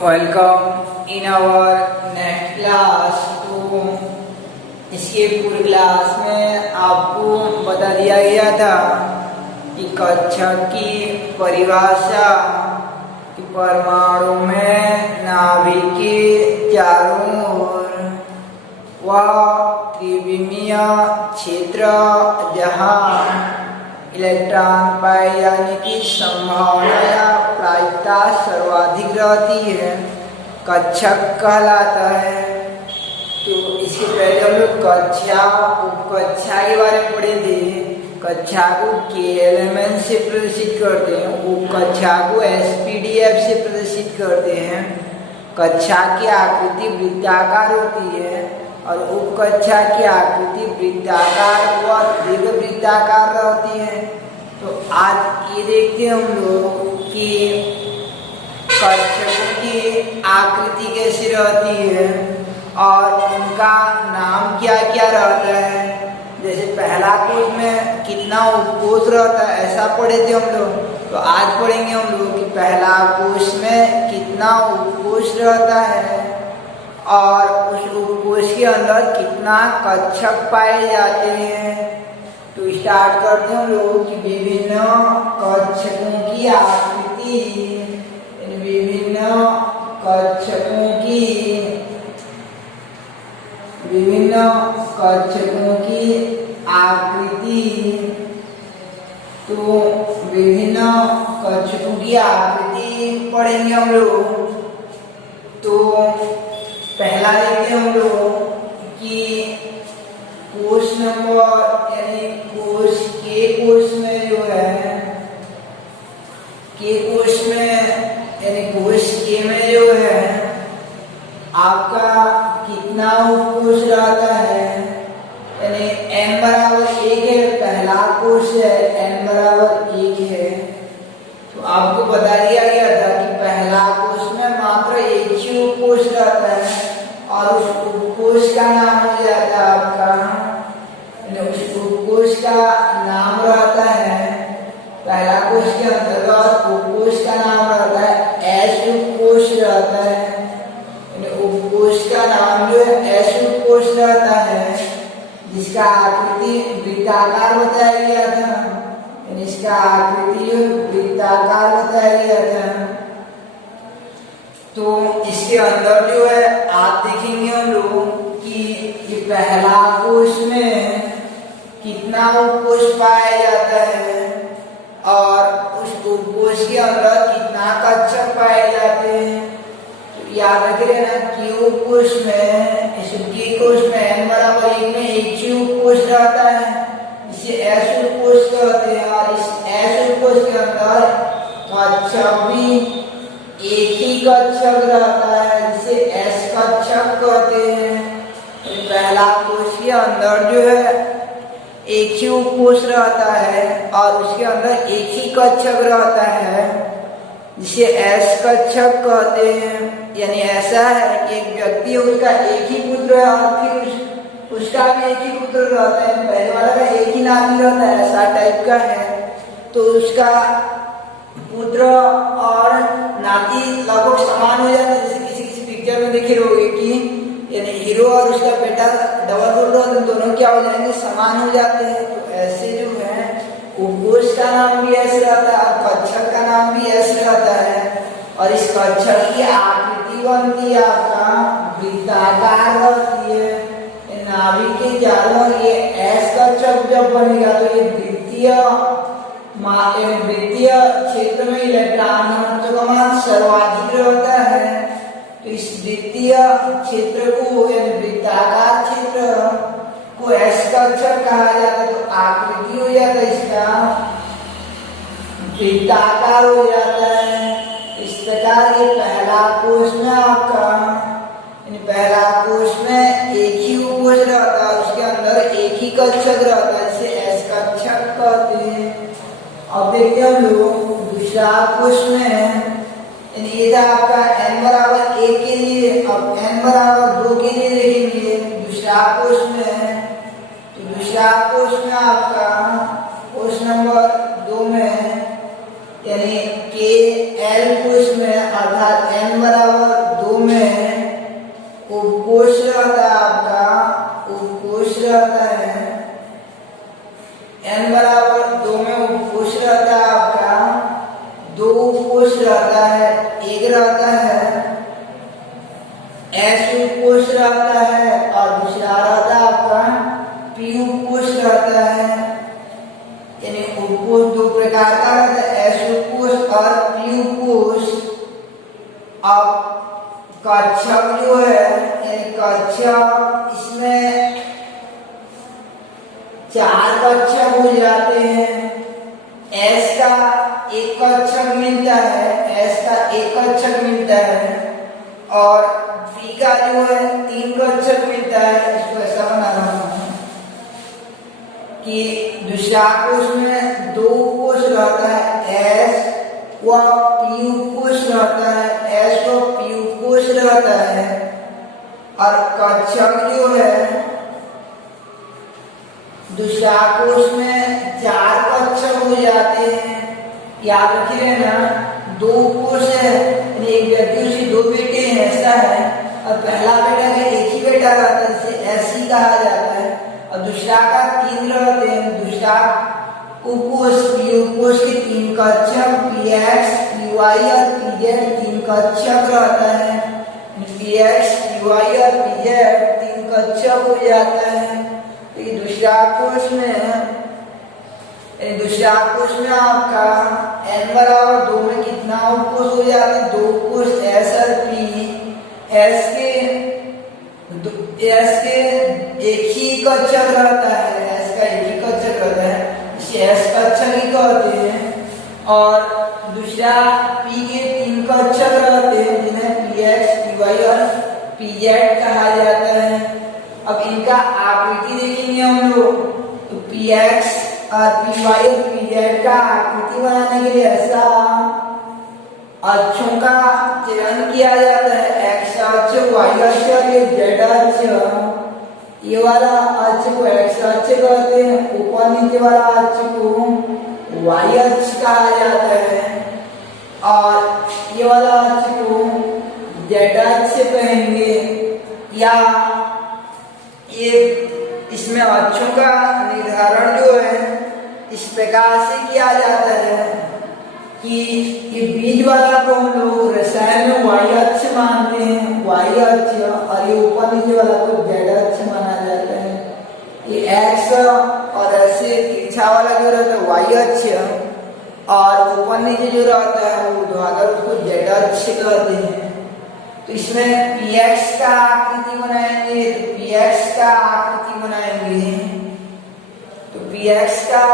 Welcome in our next class. तो इसके पूरे क्लास में आपको बता दिया गया था कि कक्षा की परिभाषा कि परमाणु में नाभिक के चारों ओर वह त्रिविमीय क्षेत्र जहाँ इलेक्ट्रॉन पाए जाने की संभावना या प्रायिकता सर्वाधिक रहती है कक्षक कहलाता है। तो इसके पहले हम लोग कक्षा उपकक्षा के बारे में पढ़े थे। कक्षा को के एलिमेंट से प्रदर्शित करते हैं, उपकक्षा को एसपीडीएफ से प्रदर्शित करते हैं। कक्षा की आकृति वृत्ताकार होती है और उपकक्षा की आकृति वृत्ताकार व दीर्घवृत्ताकार रहती है। तो आज ये देखते हैं हम लोग कि कक्षकों की आकृति कैसी रहती है और उनका नाम क्या क्या रहता है। जैसे पहला कोश में कितना उपकोश रहता है ऐसा पढ़े थे हम लोग। तो आज पढ़ेंगे हम लोग कि पहला कोश में कितना उपकोश रहता है और उस उपकोश के अंदर कितना कक्षक पाए जाते हैं। तो स्टार्ट करते हैं हम लोग कि विभिन्न कक्षकों की आकृति, विभिन्न कक्षकों की आकृति। तो विभिन्न कक्षकों की आकृति पढ़ेंगे हम लोग। तो पहला देखते हैं हम लोग कि कोश नंबर यानी कोश के कोश में जो है के कोश में यानी कोश के में जो है आपका कितना उपकोश रहता है। यानी n बराबर 1 है, पहला कोश है n बराबर 1 है। तो आपको बता दिया गया था कि पहला कोश में मात्र एक ही उपकोश रहता है और उस उपकोश का नाम हो जाता है आपका, उस उपकोश का नाम रहता है। पहला कोश के अंतर्गत उपकोश का नाम रहता है एस उपकोश रहता है। उपकोश का नाम जो है एस उपकोश रहता है, जिसका आकृति वृत्ताकार बताया गया था। इसका आकृति वृत्ताकार बताया गया था। तो इसके अंदर जो है आप देखेंगे हम लोग कि ये पहला कोश में कितना उपकोश पाया जाता है और उस उपकोश के अंदर कितना कक्षक पाए जाते हैं। तो याद रखिए ना कि उपकोश में कोश में n बराबर 1 में एक ही उपकोश रहता है, इसे एस उपकोश कहते हैं। और इस एस उपकोश के अंदर कक्षक भी एक ही कक्षक रहता है, जिसे एस कक्षक कहते हैं। पहला कोश के अंदर जो है एक ही उपकोश रहता है और उसके अंदर एक ही कक्षक रहता है, जिसे एस कक्षक कहते हैं। यानी ऐसा है कि एक व्यक्ति उसका एक ही पुत्र है और फिर उसका भी एक ही पुत्र रहता है, पहले वाला का एक ही नाती रहता है, ऐसा टाइप का है। तो उसका पुत्र और नाती लगभग समान हो जाते हैं। जैसे किसी किसी पिक्चर में देखे रहोगे कि यानी हीरो और उसका बेटा डबल रोल रहते हैं, दोनों क्या हो जाएंगे, समान हो जाते हैं। तो ऐसे जो है उपकोश का नाम भी ऐसे रहता है और कक्षक का नाम भी ऐसे रहता है। और इस कक्षक की आकृति बनती है आपका वृत्ताकार रहती है। नाभिक के चारों ये एस कक्षक जब बनेगा तो ये वृत्तीय क्षेत्र में इलेक्ट्रॉन घनत्व का मान सर्वाधिक रहता है। तो इस वृत्तीय क्षेत्र को यानी वृत्ताकार क्षेत्र को एस कक्षक कहा जाता है। तो आकृति हो जाता है इसका वृत्ताकार हो जाता है। इस प्रकार ये पहला कोश में आपका पहला कोश में एक ही उपकोश रहता है, उसके अंदर एक ही कक्षक रहता है, जिसे एस कक्षक कहते हैं। अब देखते हैं हम लोग दूसरा कोश में ये था आपका n बराबर 1 के लिए। अब n बराबर 2 के लिए देखेंगे दूसरा कोश में। तो दूसरा कोश में आपका कोश नंबर 2 में यानी के एल कोश में अर्थात n बराबर कोश रहता है, एक रहता है एस उपकोश रहता है और दूसरा रहता है आपका पी उपकोश रहता है। यानी उपकोश दो प्रकार का रहता है, एस उपकोश और पी उपकोश। अब कक्षक जो है, यानी कक्षक इसमें चार कक्षक हो जाते हैं। एस का एक कक्षक मिलता है, एस का एक कक्षक मिलता है और बी का जो है तीन कक्षक मिलता है। इसको ऐसा बना रहा हूं कि दूसरा कोश में दो कोश रहता है, एस व पी कोश रहता है, एस व पी कोश रहता है और कक्षक जो है दूसरा कोश में चार कक्षक हो जाते हैं। याद रखिए ना, दो कोश है, एक व्यक्ति उसके दो बेटे हैं ऐसा है, और पहला बेटा का एक ही बेटा रहता है जिसे ऐसी कहा जाता है, और दूसरा का तीन रहते हैं। दूसरा उपकोश पी उपकोश के तीन कक्षक पी एक्स पी वाई और पी जेड तीन कक्षक रहता है। पी एक्स पी वाई और पी जेड तीन कक्षक हो जाता है। दूसरा कोश में आपका n बराबर दो में कितना उपकोश हो जाता है, दो उपकोश एस और पी। एस के एक ही कक्षक रहता है, एस का एक ही कक्षक रहता है, इसे एस कक्षक ही कहते हैं। और दूसरा पी के तीन कक्षक रहते हैं जिन्हें पी एक्स पी वाई और पी जेड कहा जाता है। अब इनका आकृति देखेंगे हम लोग, तो पी एक्स और पी वाई और पी जेड का आकृति बनाने के लिए ऐसा अक्षों का चयन किया जाता है, एक्स अक्ष, वाई अक्ष और ये जेड अक्ष। ये वाला अक्ष को एक्स अक्ष कहते हैं, ऊपर नीचे वाला अक्ष को वाई अक्ष कहा जाता है, और ये वाला अक्ष को जेड अक्ष कहेंगे। या ये इसमें अक्षों का निर्धारण जो है इस प्रकार से किया जाता है कि ये बीज वाला को हम लोग रसायन में वाई अक्ष मानते हैं, वाई अक्ष, और ये ऊपर नीचे वाला को जेड अक्ष माना जाता है। ये एक्स और ऐसे तिरछा वाला जो रहता है वाई अक्ष, और ऊपर नीचे जो रहता है वो ऊर्ध्वाधर उसको जेड अक्ष कहते हैं। तो इसमें पी एक्स का आकृति बनाएंगे, तो पी एक्स का आकृति बनाएंगे, तो पी एक्स का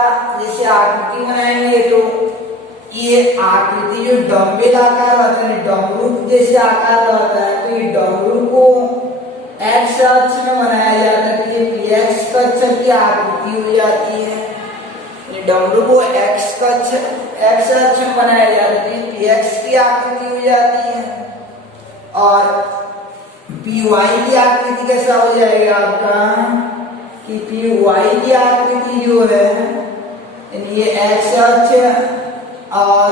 जैसे आकृति बनाएंगे तो ये आकृति जो डम्बेल आकार रहता है, डमरू जैसे आकार रहता है, तो ये डमरू को एक्स अक्ष में बनाया जाता है, तो ये पी एक्स कक्षक की आकृति हो जाती है। ये डमरू को एक्स अक्ष में बनाया जाता है, तो पी एक्स की आकृति हो जाती है। और पी वाई की आकृति कैसा हो जाएगा आपका कि पी वाई की आकृति जो है ये एक्स अक्ष और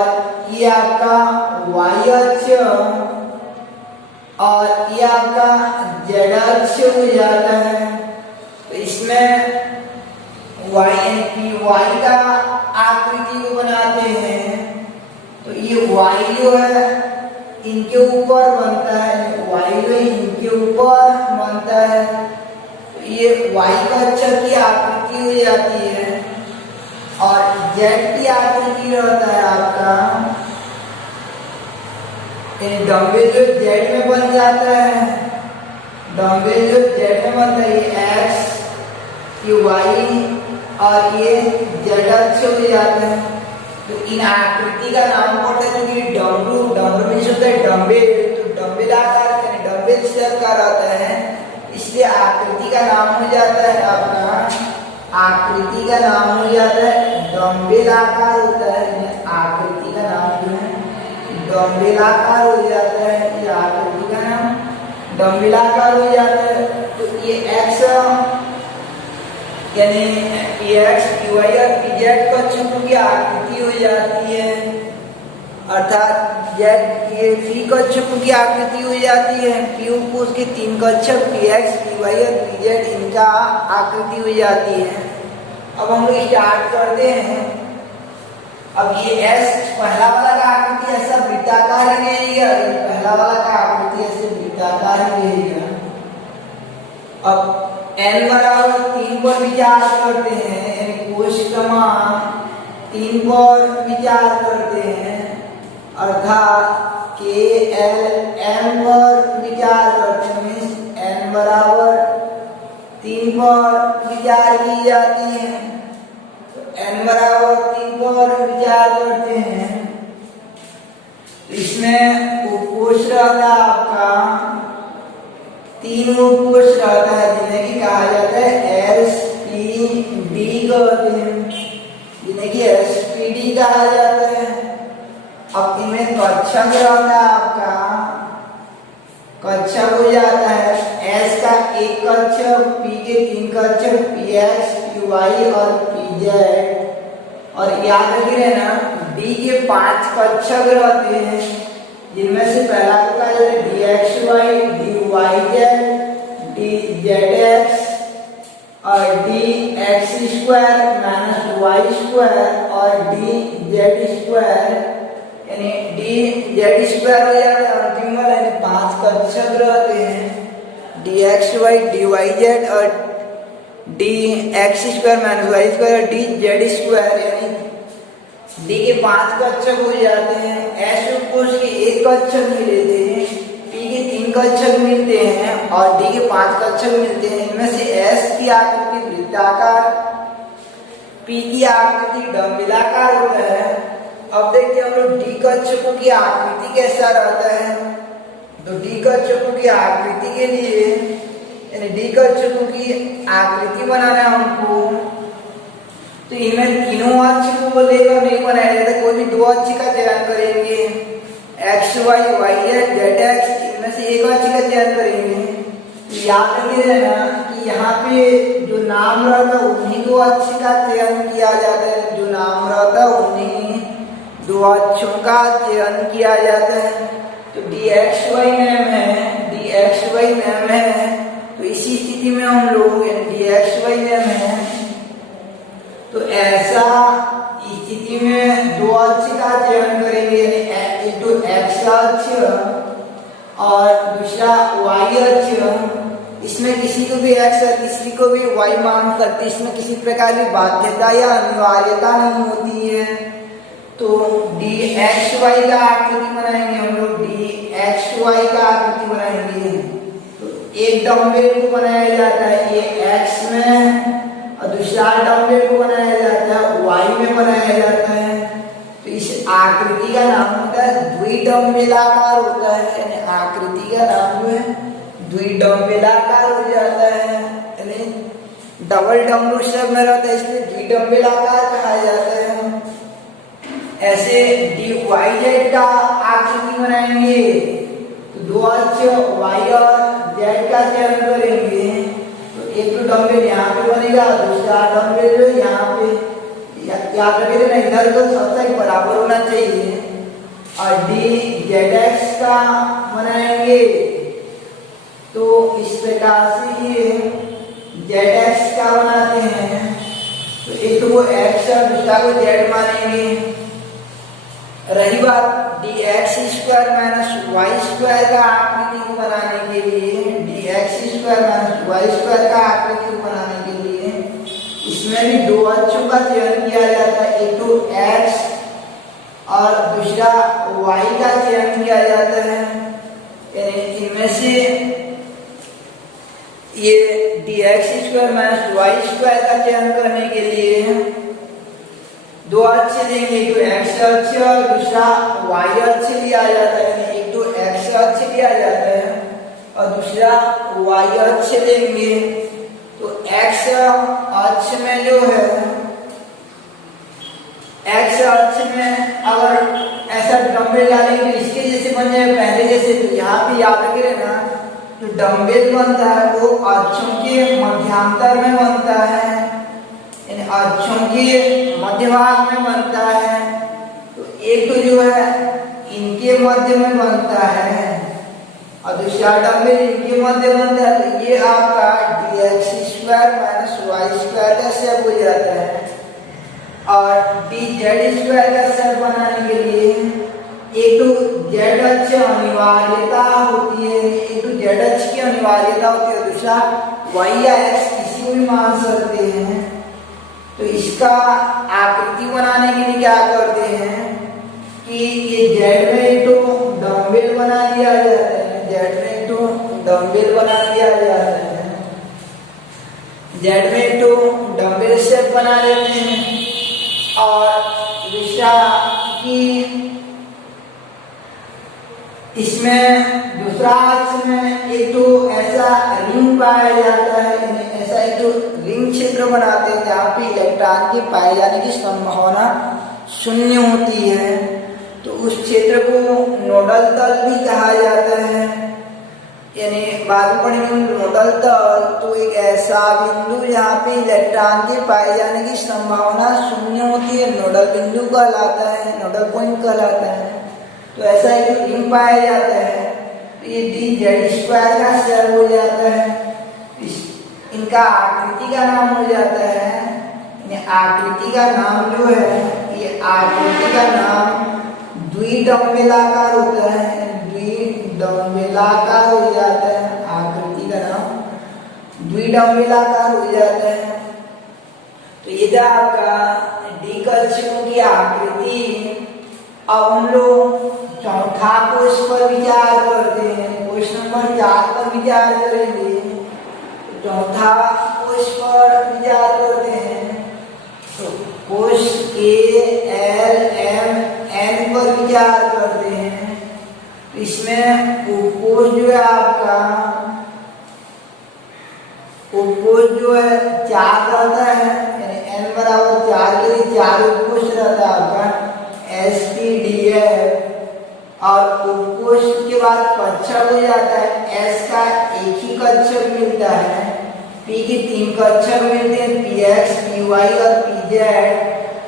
ये आपका वाई अक्ष और ये आपका जेड अक्ष हो जाता है। तो इसमें वाई का आकृति को बनाते हैं, तो ये वाई जो है इनके ऊपर बनता है, वाई जो इनके ऊपर बनता है, तो ये वाई कक्षक की आकृति हो जाती है। और जेड की आकृति रहता है आपका, डम्बेल जो जेड में बन जाता है, डम्बेल जो जेड में बनता है, ये एक्स, ये वाई और ये जेड अक्ष हो जाता है। तो इन आकृति का नाम पड़ता है, क्योंकि डमरू में होता है डम्बेल, तो डम्बेल आकार डम्बेल शेप का रहता है, इसलिए आकृति का नाम हो जाता है आपका, आकृति का नाम हो जाता है डम्बेल आकार होता है। आकृति का नाम जो है डम्बेल आकार हो जाता है, ये आकृति का नाम डम्बेल आकार हो जाता है। तो ये एक्स यानी पी एक्स पी वाई और पी जेड कक्षकों की आकृति हो जाती है, अर्थात जेड ये पी कक्षकों की आकृति हो जाती है। पी उपकोश के तीन कक्षक पी एक्स पी वाई और पी जेड इनका आकृति हो जाती है। अब हम लोग स्टार्ट करते हैं। अब ये एस पहला वाला का आकृति ऐसा वृत्ताकार ही रहेगा, पहला वाला का आकृति ऐसे वृत्ताकार ही रहेगा। अब n बराबर 3 पर विचार करते हैं, यानी कोश क्रमांक 3 पर विचार करते हैं, अर्थात के एल एम पर विचार करते हैं, मीन्स n बराबर 3 पर विचार की जाती है। तो n बराबर 3 पर विचार करते हैं, इसमें उपकोष रहता है आपका 3 उपकोष रहता है, जिन्हें कि कहा जाता है एस पी डी कहते हैं, जिन्हें कि एस पी डी कहा जाता है। अब इनमें कक्षक रहता है आपका, कक्षक हो जाता है एस का एक कक्षक, पी के 3 कक्षक, पी एक्स, पी वाई और पी जेड। और याद रखिए ना, डी के 5 कक्षक रहते हैं, जिनमें से पहला को कहा जाता है D X Y, D Y Z, D Z X और D X square minus Y square और डी जेड स्क्वायर, यानी डी जेड स्क्वायर हो जाता है अंतिम वाला, यानी 5 कक्षक रहते हैं, D X Y, D Y Z और D X square minus Y square और डी जेड स्क्वायर, यानी डी के 5 कक्षक हो जाते हैं। एस उपकोष के 1 कक्षक मिले थे, पी के 3 कक्षक मिलते हैं और डी के 5 कक्षक मिलते हैं। इनमें से एस की आकृति वृत्ताकार, पी की आकृति डंबेलाकार होता है। अब देखते हैं हम लोग डी कक्षकों की आकृति कैसा रहता है। तो डी कक्षकों की आकृति के लिए, यानी डी कक्षकों की आकृति बनाना है हमको, तो इनमें तीनों अक्ष को लेकर नहीं बनाया जाता, कोई भी 2 अक्ष का चयन करेंगे, X Y, Y Z, Z X, इनमें से एक अक्ष का चयन करेंगे। तो याद रखिए ना कि यहाँ पे जो नाम रहता है उन्हीं 2 अक्ष का चयन किया जाता है, जो नाम रहता है उन्हीं 2 अक्षों का चयन किया जाता है। तो डी एक्स वाई नाम है, डी एक्स वाई नाम है, तो इसी स्थिति में हम लोग डी एक्स वाई नाम है, तो ऐसा स्थिति में 2 अक्ष का चयन करेंगे, एक तो एक्स अक्ष और दूसरा वाई अक्ष। इसमें किसी को भी एक्स और किसी को भी वाई मान करते, इसमें किसी प्रकार की बाध्यता या अनिवार्यता नहीं होती है। तो डी एक्स वाई का आकृति बनाएंगे हम लोग, डी एक्स वाई का आकृति बनाएंगे। तो एक डम्बेल को बनाया जाता है ये एक्स में और दूसरा डम्बेल को बनाया जाता है वाई में बनाया जाता है। तो इस आकृति का नाम होता है द्विडम्बेलाकार होता है, यानी आकृति का नाम है द्विडम्बेलाकार हो जाता है, यानी डबल डम्बल शेप में रहता है, इसलिए द्विडम्बेलाकार कहा जाता है। ऐसे डी वाई जेड का आकृति बनाएंगे, तो 2 अक्ष वाई और जेड का चयन करेंगे। एक तो डम्बेल यहाँ पे बनेगा, दूसरा डम्बेल जो यहाँ पे, याद रखिए ना इधर तो सब साइड बराबर होना चाहिए। और डी जेड एक्स का बनाएंगे, तो इस प्रकार से ये जेड एक्स का बनाते हैं, तो एक तो वो एक्स और दूसरा को जेड मानेंगे। रही बात D X square minus Y square का आकृति को बनाने के लिए, D X square minus Y square का आकृति को बनाने के लिए इसमें भी 2 अक्षों का चयन किया जाता है, एक तो एक्स और दूसरा वाई का चयन किया जाता है। इनमें से ये D X square minus Y square का चयन करने के लिए 2 अक्ष देंगे, एक तो एक्स अक्ष और दूसरा वाई अक्ष लिया जाता है, एक तो एक्स अक्ष लिया जाता है और दूसरा वाई अक्ष लेंगे। तो एक्स अक्ष में जो है, एक्स अक्ष में अगर ऐसा डम्बेल डालेंगे तो इसके जैसे बन जाए पहले जैसे, तो यहाँ पे याद रखिए ना, जो डम्बेल बनता है वो अक्षों के मध्यांतर में बनता है, यानी अक्षों के मध्य भाग में बनता है। तो एक तो जो है इनके मध्य में बनता है और दूसरा डम्बेल इनके मध्य बनता है, तो ये आपका D X square minus Y square का शेप हो जाता है। और डी जेड स्क्वायर का शेप बनाने के लिए एक तो जेड अक्ष अनिवार्यता होती है, एक तो जेड अक्ष की अनिवार्यता होती है, दूसरा वाई या एक्स किसी को भी मान सकते हैं। तो इसका आकृति बनाने के लिए क्या करते हैं कि ये जेड में एक तो डम्बेल बना दिया जाता है, जेड में एक तो डम्बेल बना दिया जाता है, जेड में एक तो डम्बेल शेप बना देते हैं। और दूसरा कि इसमें दूसरा अक्ष में एक तो ऐसा रिंग पाया जाता है, ऐसा एक तो रिंग क्षेत्र बनाते हैं जहाँ पे इलेक्ट्रॉन के पाए जाने की संभावना शून्य होती है। तो उस क्षेत्र को नोडल तल भी कहा जाता है, यानी बाद में पढ़ेंगे नोडल तल। तो एक ऐसा बिंदु जहाँ पे इलेक्ट्रॉन के पाए जाने की संभावना शून्य होती है, नोडल बिंदु कहलाता है, नोडल पॉइंट कहलाता है। तो ऐसा एक रिंग पाया जाता है, तो ये डी जेड स्क्वायर का शेयर हो जाता है। इनका आकृति का नाम हो जाता है, आकृति का नाम जो है, ये आकृति का नाम द्विडम्बेलाकार होता है, द्विडम्बेलाकार हो जाता है, आकृति का नाम द्विडम्बेलाकार हो जाता है। तो ये था आपका डी कक्षकों की आकृति। अब हम लोग चौथा कोष पर विचार करते हैं, कोष नंबर 4 पर विचार करेंगे। चौथा कोष पर विचार करते हैं, तो कोष के एल एम एन पर विचार करते हैं। इसमें उपकोष जो है आपका, उपकोष जो है 4 रहता है, यानी n बराबर 4 के लिए 4 उपकोष रहता है आपका एस टी डी एफ। और उपकोष के बाद कक्षक हो जाता है, एस का एक ही कक्षक मिलता है, पी के 3 कक्षक मिलते हैं, पी एक्स पी वाई और पी जेड।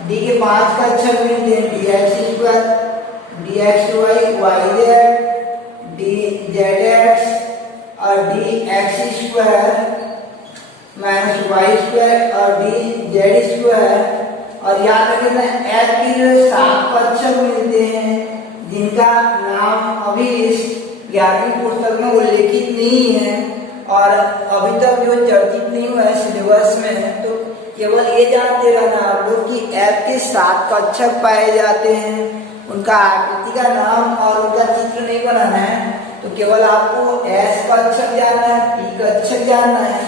डी के 5 कक्षक मिलते हैं, D X square D X Y Y Z, D Z X और D X square minus Y square और डी जेड स्क्वायर। और याद रखना एफ के जो 7 कक्षक मिलते हैं, जिनका नाम अभी इस 11वीं पुस्तक में उल्लेखित नहीं है और अभी तक जो चर्चित नहीं हुआ है सिलेबस में। तो केवल ये जानते रहना आप लोग कि एफ के 7 कक्षक पाए जाते हैं, उनका आकृति का नाम और उनका चित्र नहीं बनाना है। तो केवल आपको एस कक्षक जानना है, पी कक्षक जानना है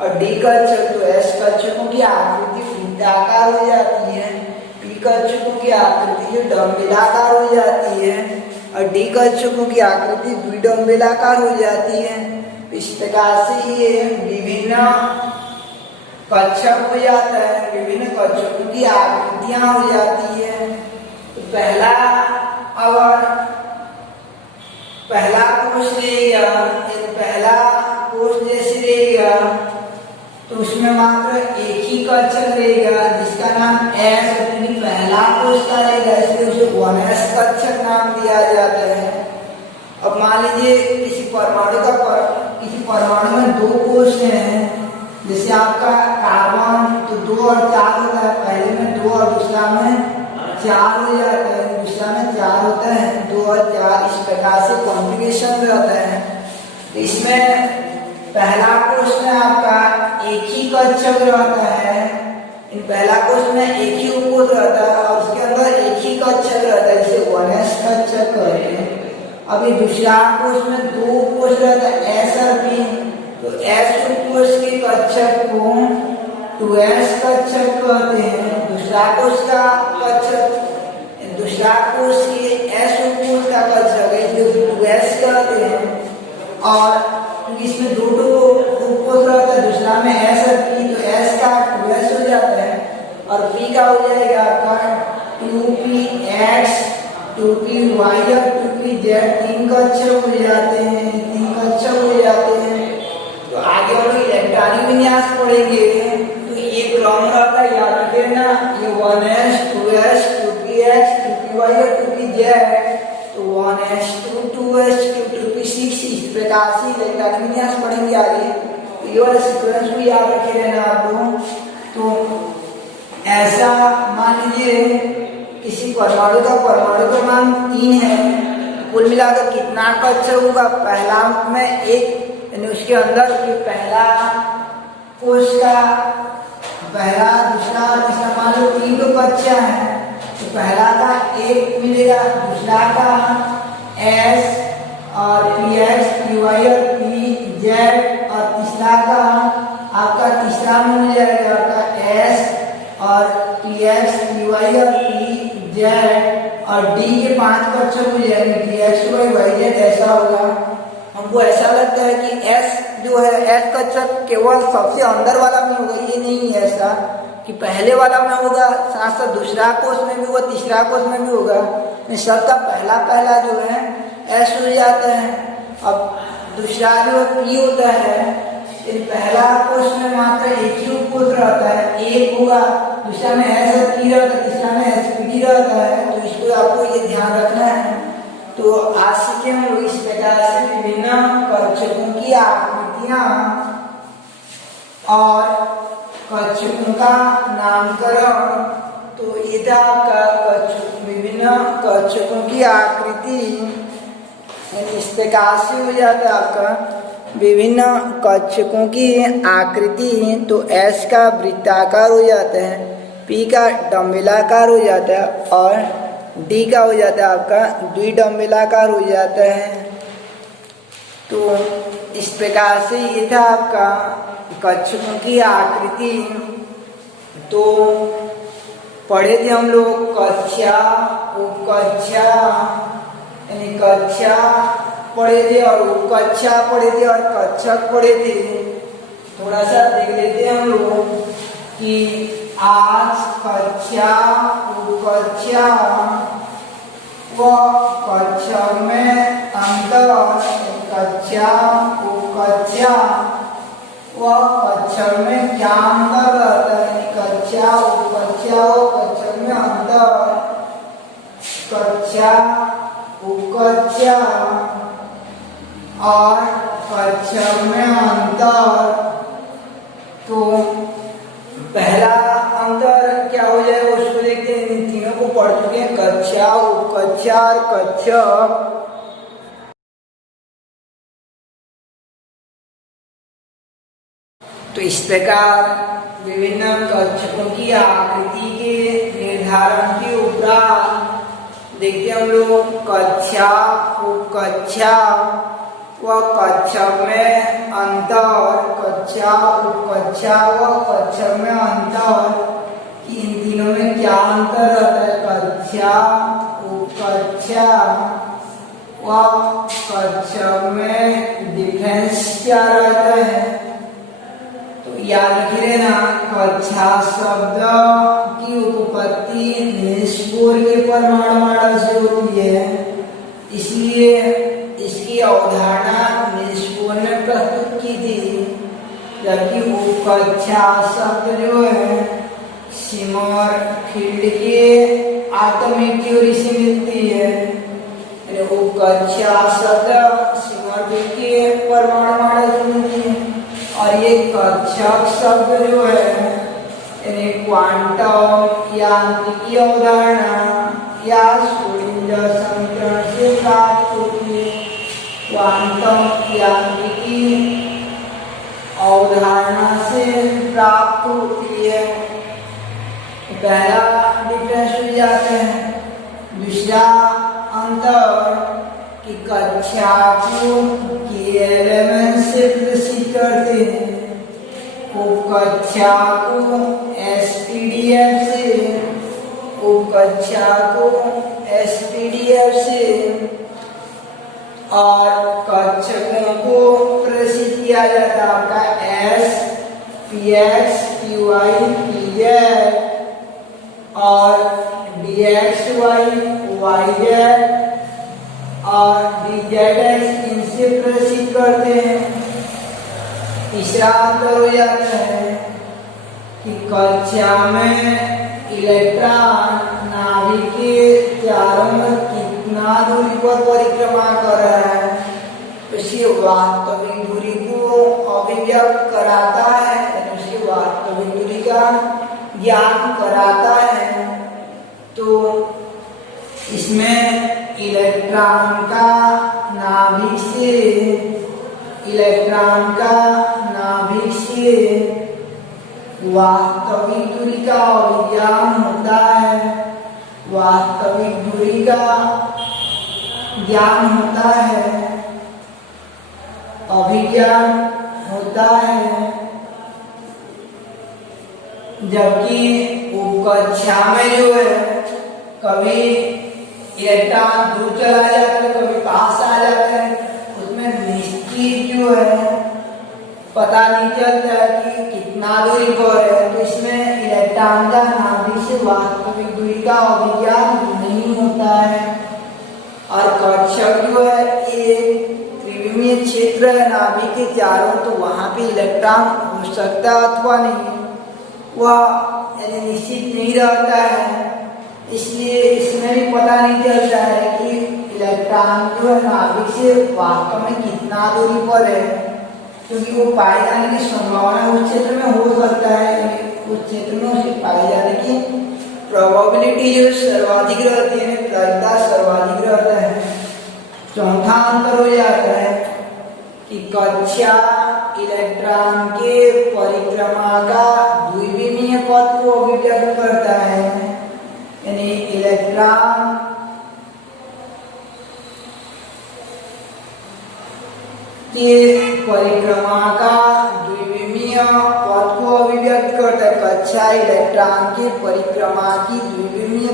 और डी कक्षक। तो एस कक्षकों की आकृति वृत्ताकार हो जाती है, पी कक्षकों की आकृति जो डम्बेलाकार हो जाती है और डी कक्षकों की आकृति द्विडम्बेलाकार हो जाती है। इस प्रकार से ये विभिन्न कक्षक हो जाता है, विभिन्न कक्षकों की आकृतियां हो जाती है। तो पहला कोष रहेगा, पहला कोष जैसे रहेगा तो उसमें मात्र एक ही कक्षक रहेगा जिसका नाम एस, यानी पहला कोष का रहेगा, इसलिए उसे 1s कक्षक नाम दिया जाता है। अब मान लीजिए किसी परमाणु में 2 कोष हैं, जैसे आपका कार्बन तो 2 और 4 होता है, पहले में 2 और दूसरा में 4 हो जाता है, दूसरा में 4 होता है, 2 और 4 इस प्रकार से कॉन्फ़िगरेशन रहता है। तो इसमें पहला कोष में आपका एक ही कक्षक रहता है, इन पहला कोष में एक ही उपकोष रहता है और उसके अंदर एक ही कक्षक रहता है, इसे 1s कक्षक कहते हैं। अभी दूसरा कोष में 2 उपकोष रहता है, एस और पी। तो एस उपकोष के कक्षक को 2s कक्षक कहते हैं। दूसरा कोष का कक्षक, दूसरा कोष के एस उपकोष का कक्षक है जो 2s कहते हैं। और क्योंकि इसमें 2 उपकोष रहता है, दूसरा में एस और पी, तो एस का 2s हो जाता है और पी का हो जाएगा आपका 2px 2py और 2pz। 3 कक्षक हो जाते हैं, 3 कक्षक हो जाते हैं। तो आगे हम लोग इलेक्ट्रॉनिक विन्यास पढ़ेंगे, तो ये क्रम रहता है, याद रखना, ये 1s 2s 2px 2py और 2pz। तो 1s 2s 2p6 इस प्रकार से इलेक्ट्रॉनिक विन्यास पढ़ेंगे आगे। तो ये वाला सीक्वेंस भी याद रखे रहना आप लोग। तो ऐसा मान लीजिए किसी परमाणु का क्रमांक 3 है, कुल मिलाकर कितना कक्षा होगा? पहला में एक यानी उसके अंदर पहला कोश का पहला दूसरा तीसरा मान लो 3 कक्षा है, तो पहला का 1 मिलेगा, दूसरा का S और PX PY और PZ और तीसरा का आपका तीसरा में मिल जाएगा आपका S और PX PY और PZ और D के 5 कक्षा मिल जाएंगे, DX Y YZ ऐसा होगा। हमको ऐसा लगता है कि S जो है S कक्षा केवल सबसे अंदर वाला में होगा, ये नहीं है ऐसा कि पहले वाला में होगा, साथ साथ दूसरा कोष में भी होगा, तीसरा कोष में भी होगा। सबका पहला पहला जो है S हो जाता है। अब दूसरा जो P होता है, पहला कोष में मात्र एक ही कोष रहता है, एक होगा, दूसरा में S और P रहता है, तीसरा में SPD रहता है। तो इसको आपको ये ध्यान रखना है। तो आज सीखे हम लोग इस प्रकार से विभिन्न कक्षकों की आकृतियां और कक्षकों का नामकरण। तो ये था आपका विभिन्न कक्षकों की आकृति, इस प्रकार से हो जाता है आपका विभिन्न कक्षकों की आकृति। तो S का वृत्ताकार हो जाता है, P का डंबेलाकार हो जाता है और D का हो जाता है आपका द्विडंबेलाकार हो जाता है। तो इस प्रकार से ये था आपका कक्षकों की आकृति। तो पढ़े थे हम लोग कक्षा, उपकक्षा, यानी कक्षा पढ़े थे और उपकक्षा पढ़े थे और कक्षक पढ़े थे। थोड़ा सा देख लेते हैं हम लोग कि आज कक्षा, उपकक्षा व कक्षक में अंतर, कक्षा, उपकक्षा व कक्षक में क्या अंतर रहता है? कक्षा, उपकक्षा व कक्षक में अंतर, कक्षा, उपकक्षा और कक्षक में अंतर। तो पहला अंतर क्या हो जाएगा उसको देखते हैं। इन तीनों को पढ़ चुके हैं, कक्षा, उपकक्षा और कक्षक। तो इस प्रकार विभिन्न कक्षकों की आकृति के निर्धारण के उपरांत देखते हम लोग कक्षा, उपकक्षा व कक्षक में अंतर, कक्षा, उपकक्षा व कक्षक में अंतर, इन तीनों में क्या अंतर रहता है? कक्षा, उपकक्षा व कक्षक में डिफरेंस क्या रहता है? तो याद रखिए ना, कक्षा शब्द की उत्पत्ति नील्स बोर के परमाणु मॉडल से होती है, इसलिए इसकी अवधारणा नील्स बोर ने प्रस्तुत की थी। जबकि उपकक्षा शब्द जो है समरफील्ड के एटॉमिक थ्योरी से मिलती है। उपकक्षा शब्द समरफील्ड के परमाणु मॉडल से मिलती है और ये कक्षक शब्द जो है क्वांटम यांत्रिकी अवधारणा या श्रोडिंगर समीकरण से प्राप्त होती है। क्वांटम यांत्रिकी अवधारणा से प्राप्त होती है। पहला डिफरेंस हो जाते हैं। दूसरा अंतर कि कक्षा को के एलिमेंट से प्रदर्शित करते हैं, उपकक्षा को SPDF से, उपकक्षा को SPDF से और कक्षकों को प्रदर्शित किया जाता है आपका S, PX, PY, PZ और DXY, YZ और DZS इनसे प्रदर्शित करते हैं। तीसरा अंतर हो जाता है कि कक्षा में इलेक्ट्रॉन नाभिक के चारों में कितना दूरी पर परिक्रमा कर रहा है, उसकी वास्तविक दूरी को अभिव्यक्त कराता है, उसकी वास्तविक दूरी का ज्ञान कराता है। तो इसमें इलेक्ट्रॉन का नाभिक से वास्तविक दूरी का विज्ञान होता है, वास्तविक दूरी का ज्ञान होता है, अभिज्ञान होता है। जबकि कक्षा में जो है कभी इलेक्ट्रॉन दूर चला जाता है, कभी पास आ जाता है, उसमें निश्चित जो है पता नहीं चलता है कि कितना दूरी पर है। तो इसमें इलेक्ट्रॉन का नाभिक से वास्तविक दूरी का अभिज्ञान नहीं होता है। और कक्षक जो है ये त्रिविमीय क्षेत्र है नाभिक के चारों, तो वहां पे इलेक्ट्रॉन हो सकता अथवा नहीं, वह यानी निश्चित नहीं रहता है। इसलिए इसमें भी पता नहीं चलता है कि इलेक्ट्रॉन जो है नाभिक से वास्तव में कितना दूरी पर है, क्योंकि वो पाए जाने की संभावना उस क्षेत्र में हो सकता है, उस क्षेत्र में उसे पाए जाने की प्रोबेबिलिटी जो सर्वाधिक रहती है, प्रायिकता सर्वाधिक रहता है। चौथा अंतर हो जाता है कि कक्षा इलेक्ट्रॉन के परिक्रमा का द्विविमीय पथ को अभिव्यक्त करता है, यानी इलेक्ट्रॉन के परिक्रमा का द्विविमीय पथ को अभिव्यक्त करता है। कक्षा इलेक्ट्रॉन के परिक्रमा की द्विविमीय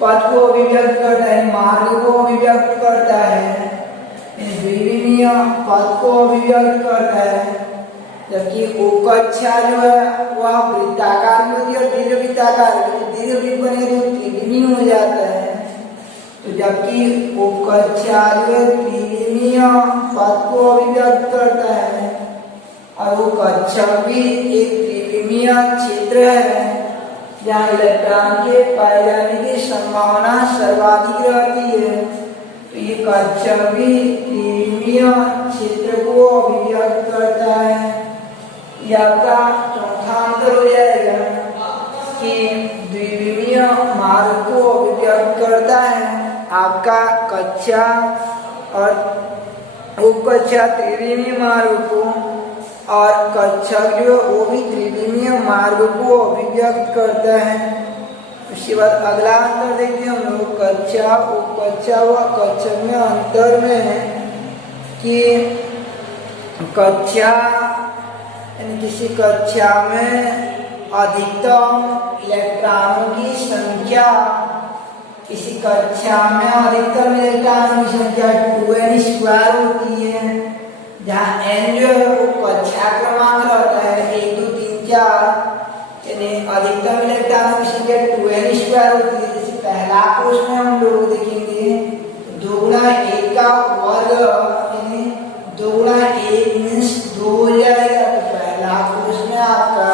पथ को अभिव्यक्त करता है, मार्ग को अभिव्यक्त करता है, द्विविमीय पथ को अभिव्यक्त करता है। जबकि कक्षा जो है वह वृत्ताकार भी होती है और दीर्घवृत्ताकार, दीर्घवृत्त बने तो त्रिविमीय हो जाता है। तो जबकि कक्षा जो है त्रिविमीय पथ को अभिव्यक्त करता है, और वो कक्षा भी एक त्रिविमीय क्षेत्र है जहाँ इलेक्ट्रॉन के पाए जाने की संभावना सर्वाधिक रहती है। तो ये कक्षा भी त्रिविमीय क्षेत्र को अभिव्यक्त करता है। यह आपका चौथा अंतर हो जाएगा कि द्विविमीय मार्ग को अभिव्यक्त करता है आपका कक्षा, और उपकक्षा त्रिविमीय मार्ग को, और कक्षक जो वो भी त्रिविमीय मार्ग को अभिव्यक्त करता है। उसके बाद अगला अंतर देखते हैं हम लोग कक्षा उपकक्षा व कक्षक में अंतर में है कि कक्षा यानी किसी कक्षा में अधिकतम इलेक्ट्रॉनों की संख्या, किसी कक्षा में अधिकतम इलेक्ट्रॉनों की संख्या 2n² होती है, जहाँ n जो है वो कक्षा क्रमांक रहता है 1 2 3 4, यानी अधिकतम इलेक्ट्रॉनों की संख्या 2n² होती है। जैसे पहला कोष में हम लोग देखेंगे 2 × 1 का वर्ग, यानी 2 × 1 मीन्स 2 हो जाएगा। तो पहला कोष में आपका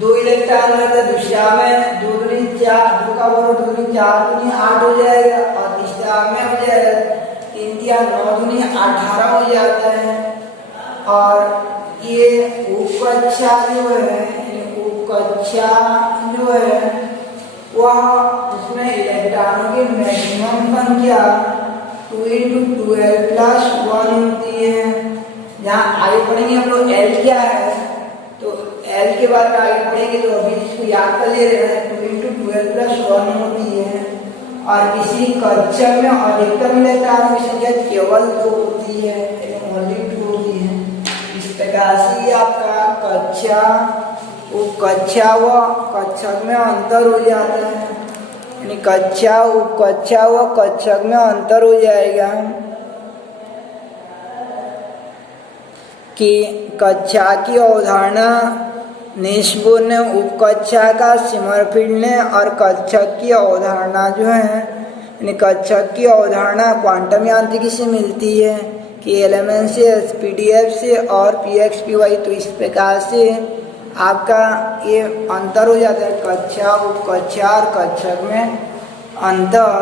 2 इलेक्ट्रॉन रहता है, दूसरा में 2 दूनी 4, 2 का वर्ग 2 दूनी 4 दूनी 8 हो जाएगा, और तीसरा में हो जाएगा 3 × 9 दूनी 18 हो जाता है। और ये उपकक्षा जो है, उपकक्षा जो है वह उसमें इलेक्ट्रॉनों की मैक्सिमम संख्या 2 × 12 + 1 होती है। जहाँ आगे पढ़ेंगे हम लोग L क्या है, तो L के बाद में आगे पढ़ेंगे, तो अभी इसको याद कर ले रहे हैं। 2 × 12 + 1 होती है। और किसी कक्षा में अधिकतम इलेक्ट्रॉनों की संख्या केवल 2 होती है, ओनली 2 होती है। इस प्रकार से आपका कक्षा उपकक्षा व कक्षक में अंतर हो जाता है, यानी कक्षा उपकक्षा व कक्षक में अंतर हो जाएगा कि कक्षा की अवधारणा नील्स बोर ने उपकक्षा का सिमरफील्ड ने, और कक्षक की अवधारणा जो है यानी कक्षक की अवधारणा क्वांटम यांत्रिकी से मिलती है कि एलिमेंट से, पीडीएफ से और पीएक्सपीवाई। तो इस प्रकार से आपका ये अंतर हो जाता है कक्षा उपकक्षा और कक्षक में अंतर।